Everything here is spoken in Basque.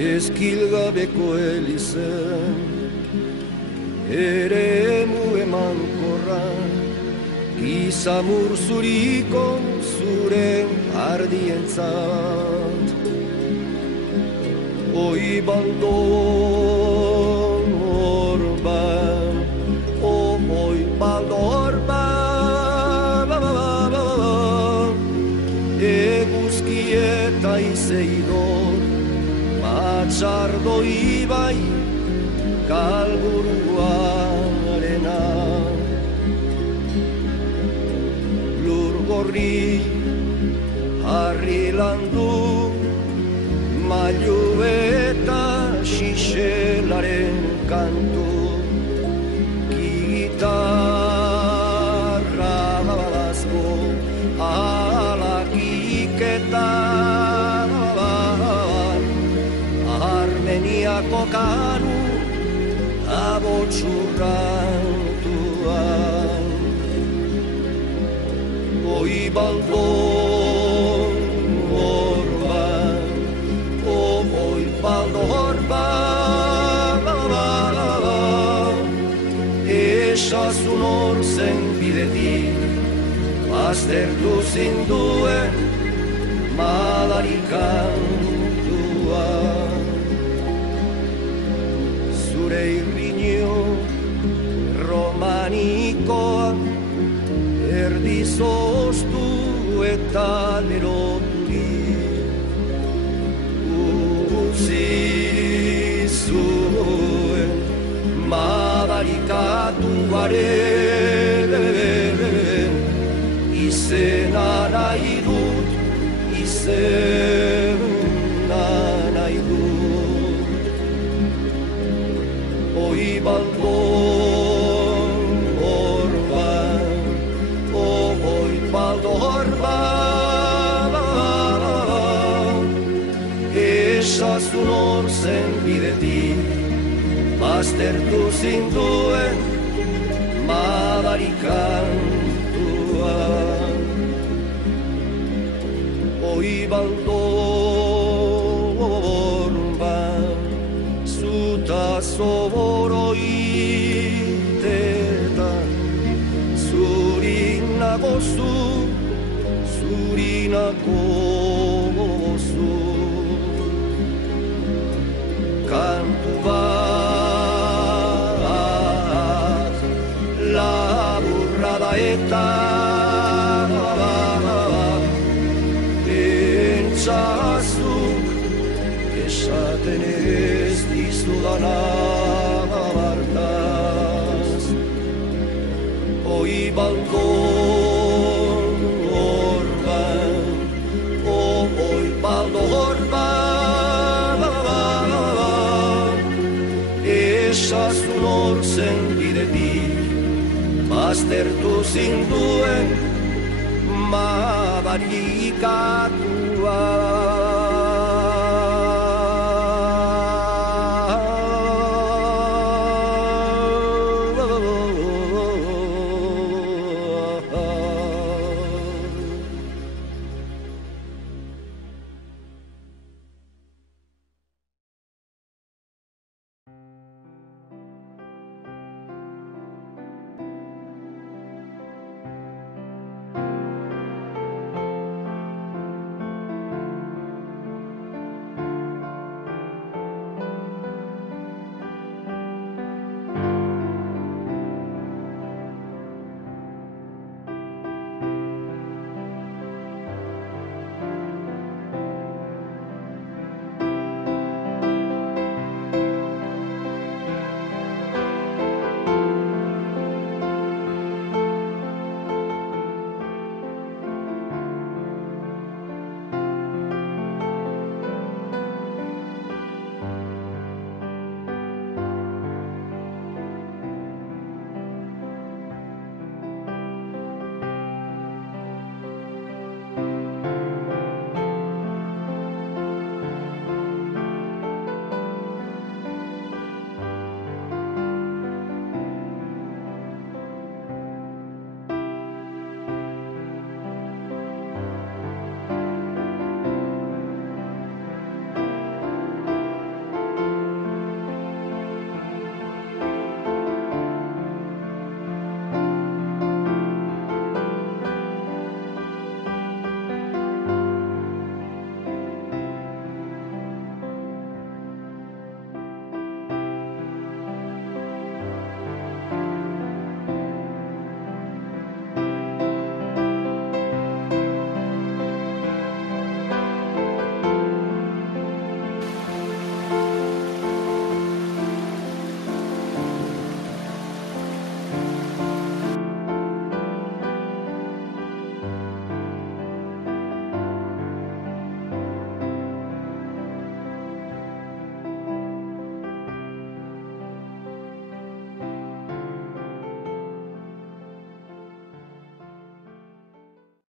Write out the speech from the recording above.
Ezkilgabeko elizen eremu emankorra, gizamur zuriko zure ardientzat. Oi baldon orban, oi baldon orban, eguzki eta izeidor, matxardo ibai galburuarena. Lur gorri harri landu, mailu eta xixelaren kantu, gitarra babazko alakiketa, Armeniako kanu abotxurrantuan. Oi baldon orban, oi baldon orban, esasun hor zen bidetik, baztertu zinduen madarikantuan. Zure irriño romanikoa erdi zoztu eta leroturik utzi zuen madarikatuaren izena nahi dut, izena nahi dut. Oi baldon orban, oi baldon orban, esasun hor zen bidetik, baztertu zinduen madarikantuan. Oi baldon orban, zuta zoboroitetan, zurinako zu, zurinako zu. Kantu bat, laburra da eta entzazuk esaten ez dizudana bartaz. Oi baldon orban, oi baldon orban, esasun hor zen bidetik, baztertu zinduen madarikatu